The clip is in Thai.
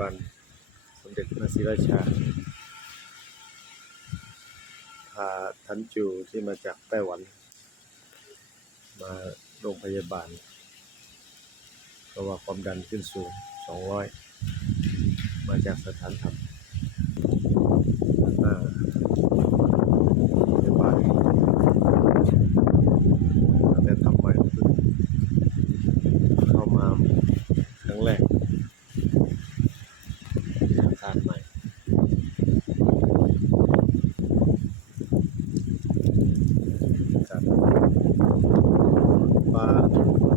บาลสมเด็จพระศรีราชาพาทันจูที่มาจากไต้หวัน มาโรงพยาบาล เพราะว่าความดันขึ้นสูง 200 มาจากสถานธรรมอ่า bar.